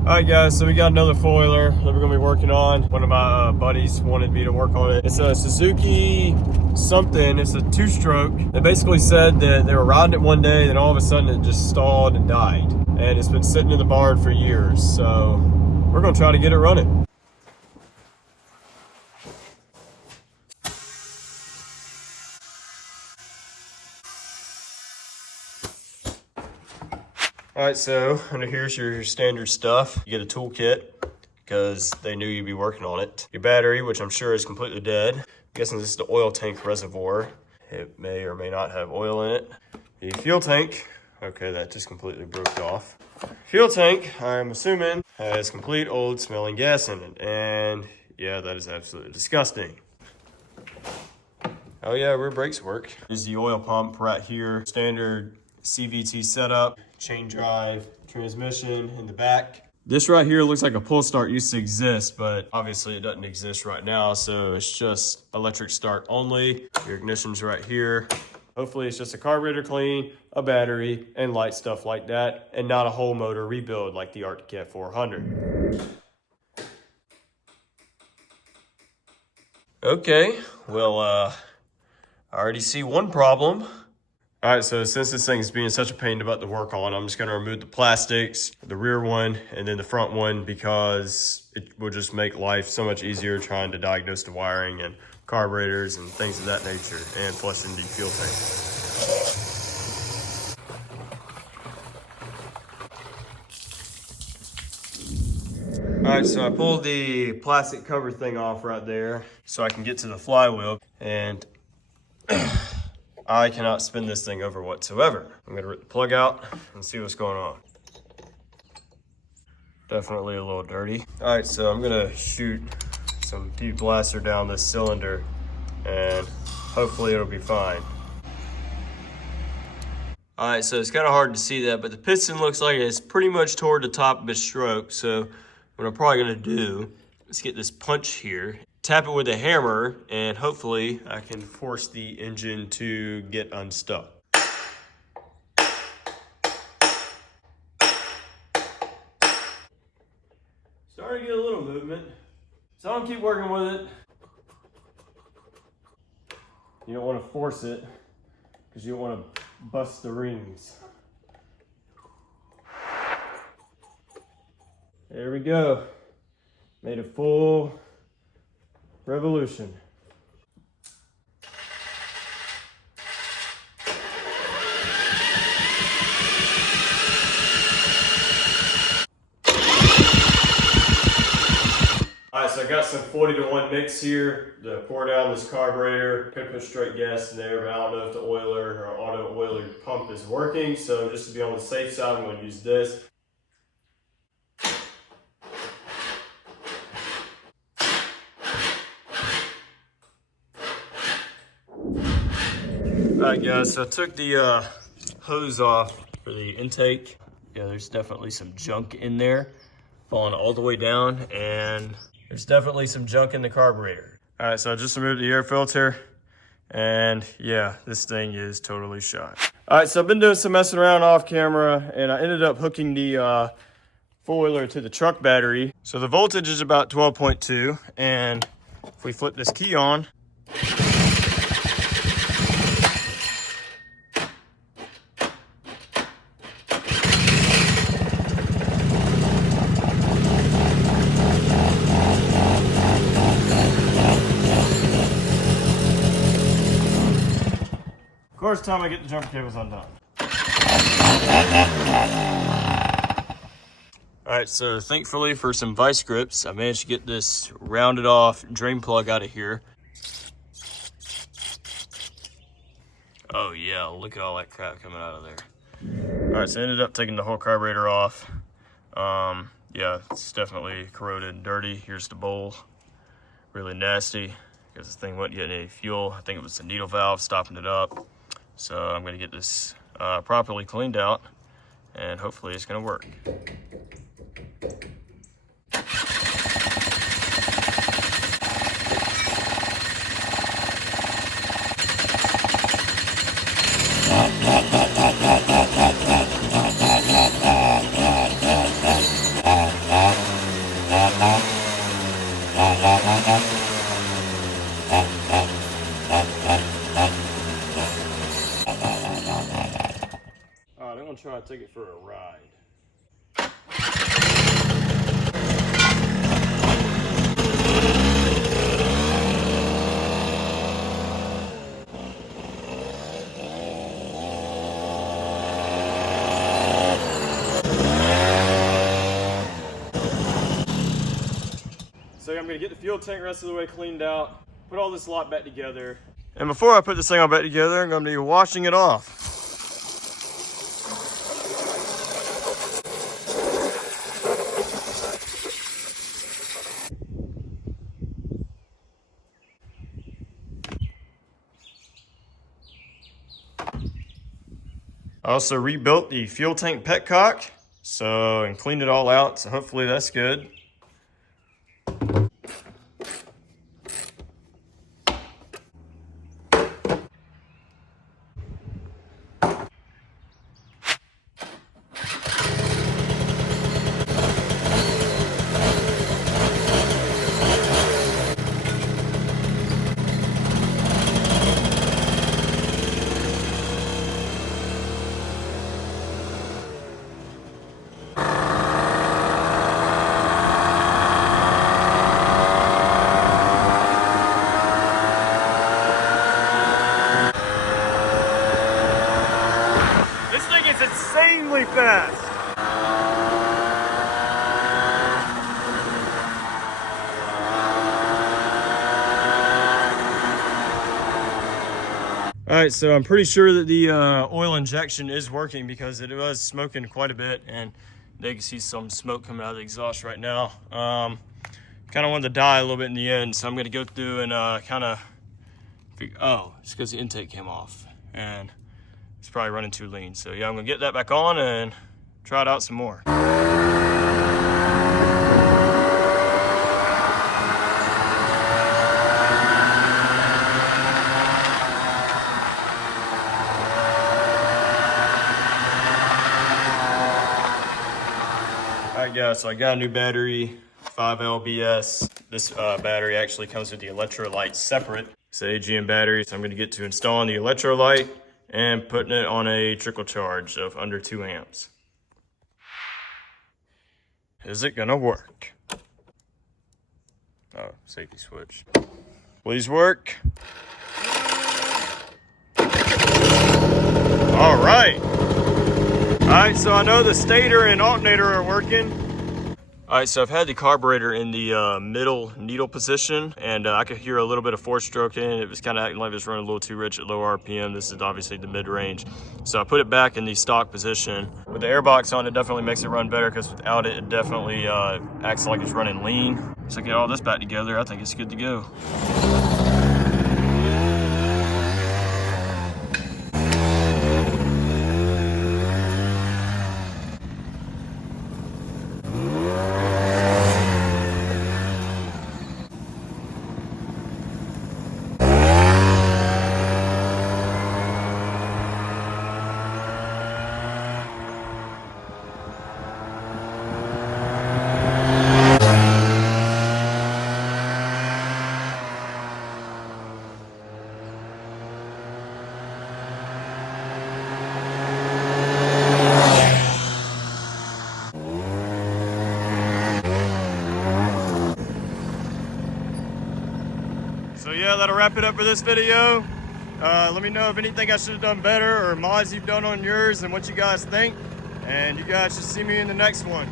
Alright guys, so we got another foiler that we're going to be working on. One of my buddies wanted me to work on it. It's a Suzuki something, it's a 2-stroke. They basically said that they were riding it one day, then all of a sudden it just stalled and died. And it's been sitting in the barn for years, so we're going to try to get it running. Alright, so under here's your standard stuff. You get a toolkit because they knew you'd be working on it. Your battery, which I'm sure is completely dead. I'm guessing this is the oil tank reservoir. It may or may not have oil in it. The fuel tank, okay, that just completely broke off. Fuel tank, I'm assuming, has complete old smelling gas in it. And yeah, that is absolutely disgusting. Oh yeah, rear brakes work. This is the oil pump right here. Standard CVT setup, chain drive, transmission in the back. This right here looks like a pull start used to exist, but obviously it doesn't exist right now, so it's just electric start only. Your ignition's right here. Hopefully it's just a carburetor clean, a battery, and light stuff like that, and not a whole motor rebuild like the Arctic F400. Okay, well, I already see one problem. All right, so since this thing is being such a pain about to work on, I'm just gonna remove the plastics, the rear one, and then the front one, because it will just make life so much easier trying to diagnose the wiring and carburetors and things of that nature, and flushing the fuel tank. All right, so I pulled the plastic cover thing off right there so I can get to the flywheel, and I cannot spin this thing over whatsoever. I'm gonna rip the plug out and see what's going on. Definitely a little dirty. All right, so I'm gonna shoot some deep blaster down this cylinder and hopefully it'll be fine. All right, so it's kind of hard to see that, but the piston looks like it's pretty much toward the top of its stroke. So what I'm probably gonna do is get this punch here, tap it with a hammer, and hopefully I can force the engine to get unstuck. Starting to get a little movement, so I'll keep working with it. You don't want to force it because you don't want to bust the rings. There we go. Made a full revolution. All right, so I got some 40-to-1 mix here to pour down this carburetor. Could put straight gas in there, but I don't know if the oiler or auto oiler pump is working. So just to be on the safe side, I'm going to use this. Alright guys, so I took the hose off for the intake. Yeah, there's definitely some junk in there, falling all the way down, and there's definitely some junk in the carburetor. Alright, so I just removed the air filter, and yeah, this thing is totally shot. Alright, so I've been doing some messing around off camera, and I ended up hooking the foiler to the truck battery. So the voltage is about 12.2, and if we flip this key on, of course, time I get the jumper cables undone. Alright, so thankfully for some vice grips, I managed to get this rounded off drain plug out of here. Oh yeah, look at all that crap coming out of there. Alright, so I ended up taking the whole carburetor off. Yeah, it's definitely corroded and dirty. Here's the bowl. Really nasty because this thing wasn't getting any fuel. I think it was the needle valve stopping it up. So I'm going to get this properly cleaned out, and hopefully it's going to work. gonna try to take it for a ride. So I'm gonna get the fuel tank rest of the way cleaned out, put all this lot back together. And before I put this thing all back together, I'm gonna be washing it off. I also rebuilt the fuel tank petcock, and cleaned it all out, so hopefully that's good. Insanely fast. All right, so I'm pretty sure that the oil injection is working because it was smoking quite a bit, and they can see some smoke coming out of the exhaust right now. Kind of wanted to die a little bit in the end, so I'm going to go through and it's because the intake came off and it's probably running too lean. So yeah, I'm gonna get that back on and try it out some more. All right guys, so I got a new battery, 5 lbs. This battery actually comes with the electrolyte separate. It's an AGM battery, so I'm gonna get to installing the electrolyte and putting it on a trickle charge of under 2 amps. Is it gonna work? Oh, safety switch. Please work. All right. All right, so I know the stator and alternator are working. All right, so I've had the carburetor in the middle needle position, and I could hear a little bit of force stroking. It was kind of acting like it was running a little too rich at low RPM. This is obviously the mid-range. So I put it back in the stock position. With the air box on, it definitely makes it run better, because without it, it definitely acts like it's running lean. So get all this back together, I think it's good to go. So yeah, that'll wrap it up for this video. Let me know if anything I should have done better or mods you've done on yours and what you guys think. And you guys should see me in the next one.